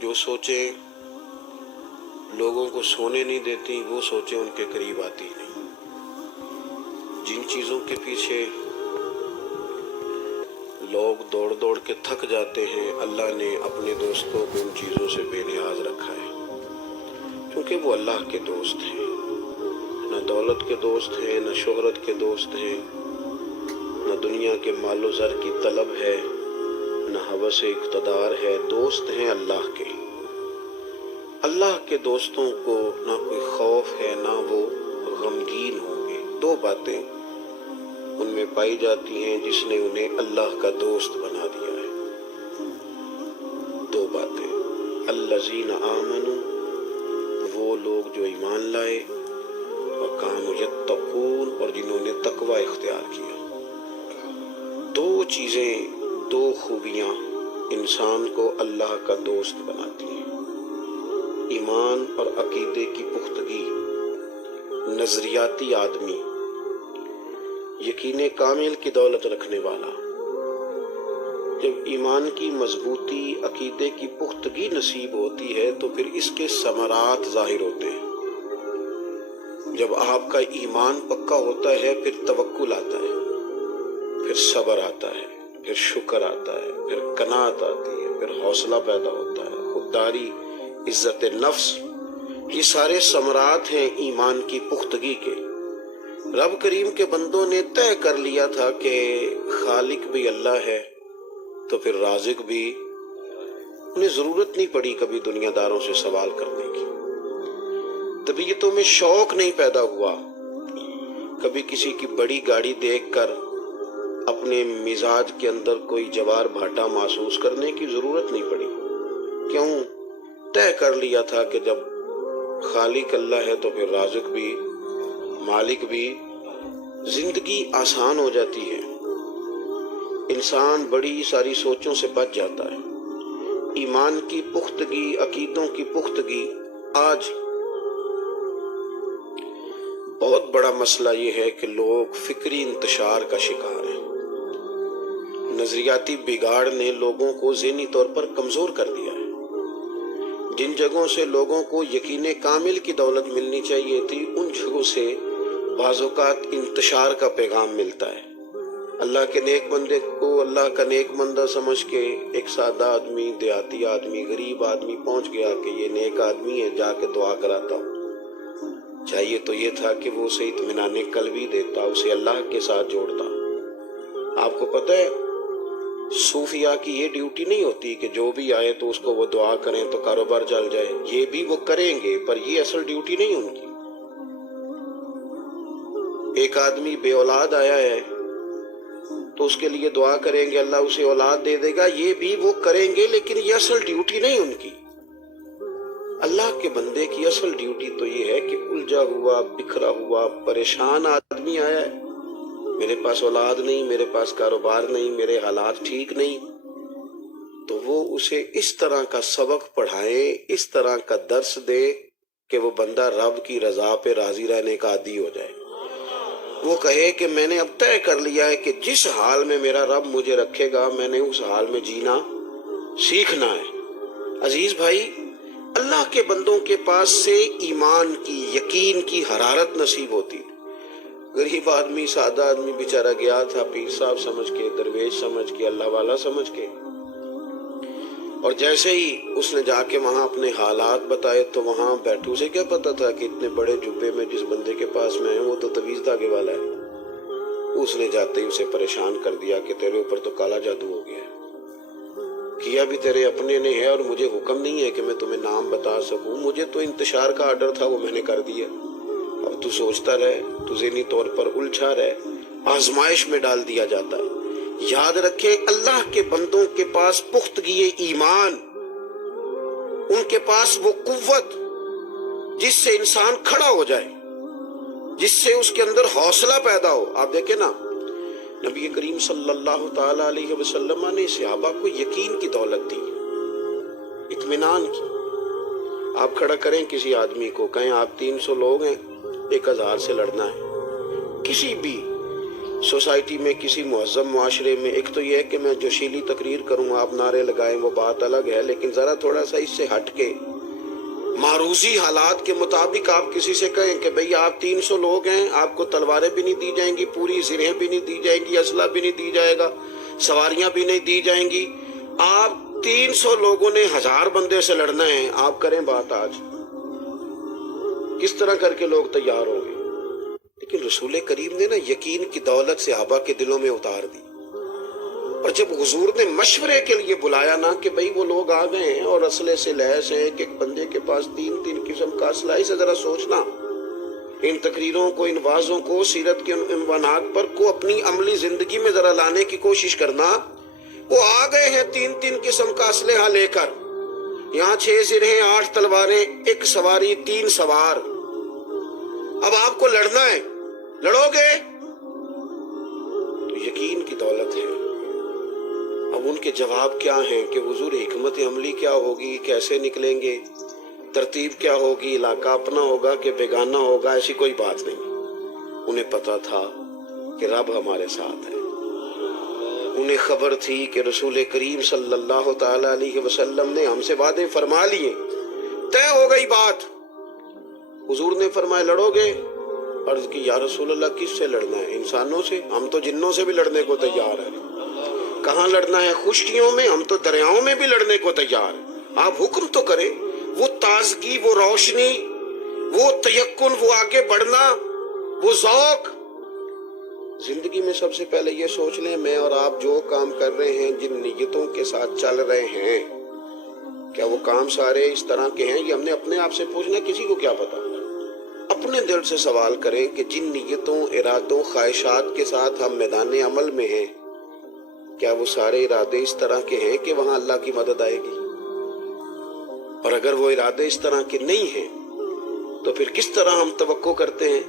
جو سوچیں لوگوں کو سونے نہیں دیتی، وہ سوچیں ان کے قریب آتی نہیں۔ جن چیزوں کے پیچھے لوگ دوڑ دوڑ کے تھک جاتے ہیں، اللہ نے اپنے دوستوں کو ان چیزوں سے بے نیاز رکھا ہے، کیونکہ وہ اللہ کے دوست ہیں۔ نہ دولت کے دوست ہیں، نہ شہرت کے دوست ہیں، نہ دنیا کے مال و زر کی طلب ہے، نہ ہوس اقتدار ہے۔ دوست ہیں اللہ کے۔ اللہ کے دوستوں کو نہ کوئی خوف ہے، نہ وہ غمگین ہوں گے۔ دو باتیں ان میں پائی جاتی ہیں جس نے انہیں اللہ کا دوست بنا دیا ہے۔ دو باتیں، الذین آمنوا، وہ لوگ جو ایمان لائے، وکانوا یتقون، اور جنہوں نے تقوی اختیار کیا۔ دو چیزیں، دو خوبیاں انسان کو اللہ کا دوست بناتی ہیں: ایمان اور عقیدے کی پختگی۔ نظریاتی آدمی، یقین کامل کی دولت رکھنے والا، جب ایمان کی مضبوطی، عقیدے کی پختگی نصیب ہوتی ہے تو پھر اس کے ثمرات ظاہر ہوتے ہیں۔ جب آپ کا ایمان پکا ہوتا ہے پھر توکل آتا ہے، پھر صبر آتا ہے، پھر شکر آتا ہے، پھر قناعت آتی ہے، پھر حوصلہ پیدا ہوتا ہے، خودداری، عزت نفس۔ یہ سارے ثمرات ہیں ایمان کی پختگی کے۔ رب کریم کے بندوں نے طے کر لیا تھا کہ خالق بھی اللہ ہے تو پھر رازق بھی۔ انہیں ضرورت نہیں پڑی کبھی دنیا داروں سے سوال کرنے کی۔ طبیعتوں میں شوق نہیں پیدا ہوا کبھی کسی کی بڑی گاڑی دیکھ کر اپنے مزاج کے اندر کوئی جوار بھاٹا محسوس کرنے کی ضرورت نہیں پڑی۔ کیوں؟ طے کر لیا تھا کہ جب خالق اللہ ہے تو پھر رازق بھی، مالک بھی۔ زندگی آسان ہو جاتی ہے، انسان بڑی ساری سوچوں سے بچ جاتا ہے۔ ایمان کی پختگی، عقیدوں کی پختگی۔ آج بہت بڑا مسئلہ یہ ہے کہ لوگ فکری انتشار کا شکار ہیں۔ نظریاتی بگاڑ نے لوگوں کو ذہنی طور پر کمزور کر دیا ہے۔ جن جگہوں سے لوگوں کو یقین کامل کی دولت ملنی چاہیے تھی، ان جگہوں سے بعض اوقات انتشار کا پیغام ملتا ہے۔ اللہ کے نیک بندے کو اللہ کا نیک بندہ سمجھ کے ایک سادہ آدمی، دیہاتی آدمی، غریب آدمی پہنچ گیا کہ یہ نیک آدمی ہے، جا کے دعا کراتا ہوں۔ چاہیے تو یہ تھا کہ وہ اسے اطمینان قلبی دیتا، اسے اللہ کے ساتھ جوڑتا۔ آپ کو پتہ ہے صوفیاء کی یہ ڈیوٹی نہیں ہوتی کہ جو بھی آئے تو اس کو وہ دعا کریں تو کاروبار چل جائے۔ یہ بھی وہ کریں گے پر یہ اصل ڈیوٹی نہیں ان کی۔ ایک آدمی بے اولاد آیا ہے تو اس کے لیے دعا کریں گے، اللہ اسے اولاد دے دے گا، یہ بھی وہ کریں گے، لیکن یہ اصل ڈیوٹی نہیں ان کی۔ اللہ کے بندے کی اصل ڈیوٹی تو یہ ہے کہ الجھا ہوا، بکھرا ہوا، پریشان آدمی آیا ہے، میرے پاس اولاد نہیں، میرے پاس کاروبار نہیں، میرے حالات ٹھیک نہیں، تو وہ اسے اس طرح کا سبق پڑھائیں، اس طرح کا درس دے کہ وہ بندہ رب کی رضا پہ راضی رہنے کا عادی ہو جائے۔ وہ کہے کہ میں نے اب طے کر لیا ہے کہ جس حال میں میرا رب مجھے رکھے گا میں نے اس حال میں جینا سیکھنا ہے۔ عزیز بھائی، اللہ کے بندوں کے پاس سے ایمان کی، یقین کی حرارت نصیب ہوتی۔ غریب آدمی، سادہ آدمی بیچارہ گیا تھا پیر صاحب سمجھ کے، درویش سمجھ کے، اللہ والا سمجھ کے، اور جیسے ہی اس نے جا کے وہاں اپنے حالات بتائے تو وہاں بیٹھو سے کیا پتا تھا کہ اتنے بڑے جبے میں جس بندے کے پاس میں ہے وہ تو تویز دھاگے والا ہے۔ اس نے جاتے ہی اسے پریشان کر دیا کہ تیرے اوپر تو کالا جادو ہو گیا ہے، کیا بھی تیرے اپنے نے ہے اور مجھے حکم نہیں ہے کہ میں تمہیں نام بتا سکوں، مجھے تو انتشار کا آرڈر تھا وہ میں نے کر دیا۔ اب تو سوچتا رہے، تو ذہنی طور پر الجھا رہے، آزمائش میں ڈال دیا جاتا ہے۔ یاد رکھیں اللہ کے بندوں کے پاس پختگی ایمان، ان کے پاس وہ قوت جس سے انسان کھڑا ہو جائے، جس سے اس کے اندر حوصلہ پیدا ہو۔ آپ دیکھیں نا، نبی کریم صلی اللہ تعالی علیہ وسلم نے صحابہ کو یقین کی دولت دی، اطمینان کی۔ آپ کھڑا کریں کسی آدمی کو، کہیں آپ 300 لوگ ہیں، 1000 سے لڑنا ہے، کسی بھی سوسائٹی میں کسی مہذب معاشرے میں ایک تو یہ ہے کہ میں جوشیلی تقریر کروں، آپ نعرے لگائیں، وہ بات الگ ہے، لیکن ذرا تھوڑا سا اس سے ہٹ کے معروضی حالات کے مطابق آپ کسی سے کہیں کہ بھئی آپ 300 لوگ ہیں، آپ کو تلواریں بھی نہیں دی جائیں گی، پوری زرہیں بھی نہیں دی جائیں گی، اسلحہ بھی نہیں دی جائے گا، سواریاں بھی نہیں دی جائیں گی، آپ 300 لوگوں نے 1000 بندے سے لڑنا ہے، آپ کریں بات آج، کس طرح کر کے لوگ تیار ہوں گے؟ لیکن رسول کریم نے نا یقین کی دولت صحابہ کے دلوں میں اتار دی، اور جب حضور نے مشورے کے لیے بلایا نا کہ بھئی وہ لوگ آ گئے ہیں اور اسلحے سے لیس ہیں، ایک ایک بندے کے پاس 3 قسم کا اسلحہ، سے ذرا سوچنا ان تقریروں کو، ان وعظوں کو، سیرت کے عنوانات پر کو اپنی عملی زندگی میں ذرا لانے کی کوشش کرنا۔ وہ آ گئے ہیں 3 قسم کا اسلحہ لے کر، یہاں 6 زرہیں، 8 تلواریں، 1 سواری، 3 سوار، اب آپ کو لڑنا ہے، لڑو گے؟ تو یقین کی دولت ہے۔ اب ان کے جواب کیا ہیں کہ حضور حکمت عملی کیا ہوگی، کیسے نکلیں گے، ترتیب کیا ہوگی، علاقہ اپنا ہوگا کہ بیگانہ ہوگا، ایسی کوئی بات نہیں۔ انہیں پتا تھا کہ رب ہمارے ساتھ ہے، انہیں خبر تھی کہ رسول کریم صلی اللہ تعالی علیہ وسلم نے ہم سے وعدے فرما لیے، طے ہو گئی بات۔ حضور نے فرمایا لڑو گے؟ عرض کی یا رسول اللہ کس سے لڑنا ہے؟ انسانوں سے؟ ہم تو جنوں سے بھی لڑنے کو تیار ہیں۔ کہاں لڑنا ہے؟ خشکیوں میں؟ ہم تو دریاؤں میں بھی لڑنے کو تیار ہیں، آپ حکم تو کریں۔ وہ تازگی، وہ روشنی، وہ تیقن، وہ آگے بڑھنا، وہ ذوق، زندگی میں سب سے پہلے یہ سوچ لیں میں اور آپ جو کام کر رہے ہیں، جن نیتوں کے ساتھ چل رہے ہیں، کیا وہ کام سارے اس طرح کے ہیں؟ یہ ہم نے اپنے آپ سے پوچھنا، کسی کو کیا پتا۔ اپنے دل سے سوال کریں کہ جن نیتوں، ارادوں، خواہشات کے ساتھ ہم میدان عمل میں ہیں، کیا وہ سارے ارادے اس طرح کے ہیں کہ وہاں اللہ کی مدد آئے گی؟ اور اگر وہ ارادے اس طرح کے نہیں ہیں تو پھر کس طرح ہم توقع کرتے ہیں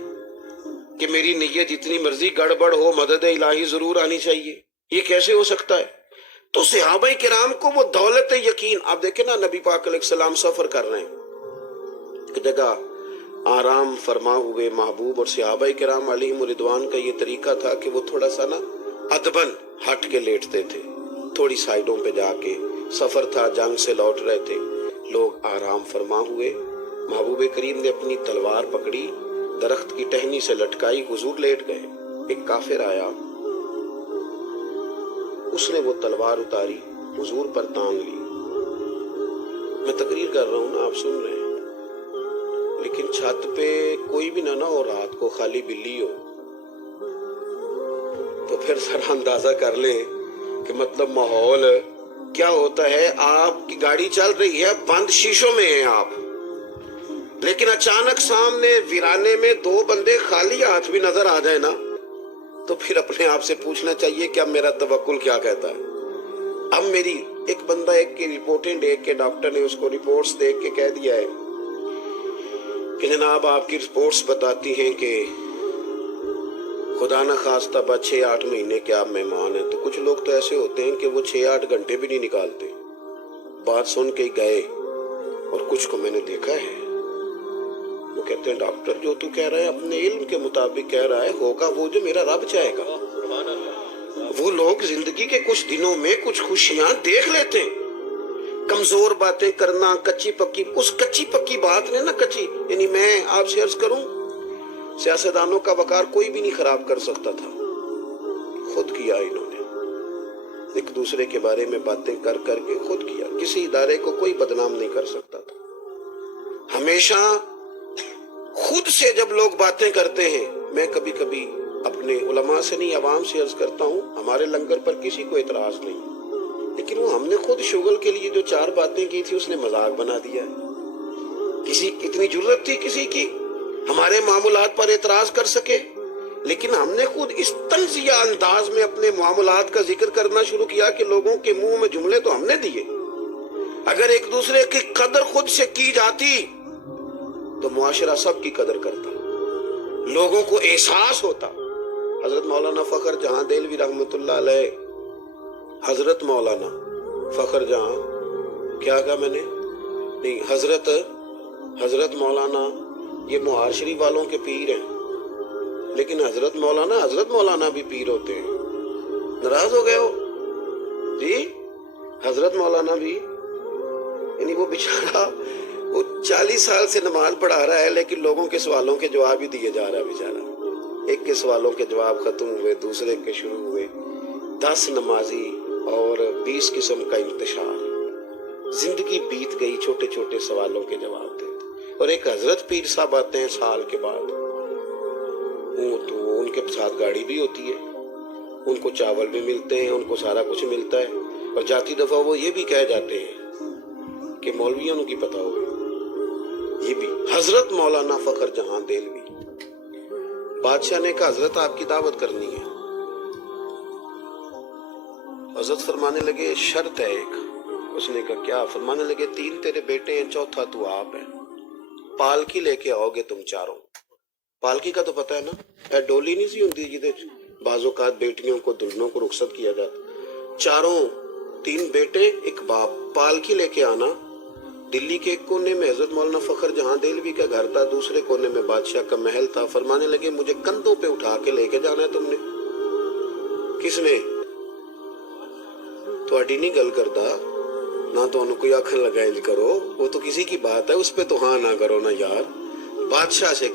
کہ میری نیت جتنی مرضی گڑبڑ ہو، مدد الہی ضرور آنی چاہیے؟ یہ کیسے ہو سکتا ہے؟ تو صحابہ کرام کو وہ دولت یقین، آپ دیکھیں نا نبی پاک علیہ السلام سفر کر رہے ہیں، ایک جگہ آرام فرما ہوئے محبوب، اور صحابہ کرام علیہم رضوان کا یہ طریقہ تھا کہ وہ تھوڑا سا نا ادبن ہٹ کے لیٹتے تھے، تھوڑی سائڈوں پہ جا کے، سفر تھا، جنگ سے لوٹ رہے تھے، لوگ آرام فرما ہوئے، محبوب کریم نے اپنی تلوار پکڑی، درخت کی ٹہنی سے لٹکائی، حضور لیٹ گئے، ایک کافر آیا، اس نے وہ تلوار اتاری، حضور پر تان لی۔ میں تقریر کر رہا ہوں نا، آپ سن رہے ہیں، لیکن چھت پہ کوئی بھی نہ ہو، رات کو خالی بلی ہو، تو پھر ذرا اندازہ کر لیں کہ مطلب ماحول کیا ہوتا ہے۔ آپ کی گاڑی چل رہی ہے، بند شیشوں میں ہیں آپ، لیکن اچانک سامنے ویرانے میں 2 بندے خالی ہاتھ بھی نظر آ جائے نا، تو پھر اپنے آپ سے پوچھنا چاہیے کہ اب میرا توکل کیا کہتا ہے۔ اب میری ایک بندہ ایک کی رپورٹیں دیکھ کے، ڈاکٹر نے اس کو رپورٹس دیکھ کے کہہ دیا ہے کہ جناب آپ کی رپورٹس بتاتی ہیں کہ خدا نہ خواستہ بعد 6-8 مہینے کے آپ مہمان ہیں۔ تو کچھ لوگ تو ایسے ہوتے ہیں کہ وہ 6-8 گھنٹے بھی نہیں نکالتے، بات سن کے گئے، اور کچھ کو میں نے دیکھا ہے، وہ کہتے ہیں ڈاکٹر جو تو کہہ رہا ہے اپنے علم کے مطابق کہہ رہا ہے، ہوگا وہ جو میرا رب چاہے گا۔ وہ لوگ زندگی کے کچھ دنوں میں کچھ خوشیاں دیکھ لیتے ہیں، کمزور باتیں کرنا، کچی پکی، اس کچی پکی بات نے نا کچی، یعنی میں آپ سے عرض کروں سیاستدانوں کا وقار کوئی بھی نہیں خراب کر سکتا تھا، خود کیا انہوں نے، ایک دوسرے کے بارے میں باتیں کر کر کے خود کیا، کسی ادارے کو کوئی بدنام نہیں کر سکتا تھا۔ ہمیشہ خود سے جب لوگ باتیں کرتے ہیں، میں کبھی کبھی اپنے علماء سے نہیں عوام سے عرض کرتا ہوں، ہمارے لنگر پر کسی کو اعتراض نہیں، لیکن وہ ہم نے خود شغل کے لیے جو 4 باتیں کی تھی اس نے مذاق بنا دیا ہے۔ کسی اتنی جرت تھی کسی کی ہمارے معاملات پر اعتراض کر سکے؟ لیکن ہم نے خود اس طنزیہ انداز میں اپنے معاملات کا ذکر کرنا شروع کیا کہ لوگوں کے منہ میں جملے تو ہم نے دیے۔ اگر ایک دوسرے کی قدر خود سے کی جاتی تو معاشرہ سب کی قدر کرتا، لوگوں کو احساس ہوتا۔ حضرت مولانا فخر جہاں دہلوی رحمۃ اللہ علیہ، حضرت مولانا فخر جہاں، کیا کہا میں نے؟ نہیں، حضرت مولانا، یہ معاشری والوں کے پیر ہیں، لیکن حضرت مولانا بھی پیر ہوتے ہیں. ناراض ہو گئے ہو جی؟ حضرت مولانا بھی، یعنی وہ بیچارہ وہ 40 سال سے نماز پڑھا رہا ہے لیکن لوگوں کے سوالوں کے جواب ہی دیے جا رہا ہے بیچارہ. ایک کے سوالوں کے جواب ختم ہوئے، دوسرے کے شروع ہوئے. 10 نمازی اور 20 قسم کا انتشار. زندگی بیت گئی چھوٹے چھوٹے سوالوں کے جواب دیتے. اور ایک حضرت پیر صاحب آتے ہیں سال کے بعد، وہ تو ان کے ساتھ گاڑی بھی ہوتی ہے، ان کو چاول بھی ملتے ہیں، ان کو سارا کچھ ملتا ہے. اور جاتی دفعہ وہ یہ بھی کہہ جاتے ہیں کہ مولویوں کی پتہ ہوگی. یہ بھی حضرت مولانا فخر جہاں دہلوی. بادشاہ نے کہا حضرت آپ کی دعوت کرنی ہے. حضرت فرمانے لگے شرط ہے ایک. اس نے کہا کیا؟ فرمانے لگے 3 تیرے بیٹے ہیں، چوتھا تو آپ ہے. پالکی لے کے آؤ گے تم چاروں. پالکی کا تو پتہ ہے نا، ڈولی نہیں سی ہوندی جدے بعض اوقات بیٹیوں کو دلہنوں کو رخصت کیا جاتا. چاروں، 3 بیٹے ایک باپ. پالکی لے کے آنا. دلی کے ایک کونے میں حضرت مولانا فخر جہاں دہلوی کا گھر تھا، دوسرے کونے میں بادشاہ کا محل تھا. فرمانے لگے مجھے کندھوں پہ اٹھا کے لے کے جانا ہے تم نے. کس نے؟ تھوڑی نہیں گل کرتا نہ تو انہوں کوئی آنکھن لگائیں کرو، وہ تو کسی کی بات ہے، اس پہ تو ہاں نہ کرو نا یار. بادشاہ سے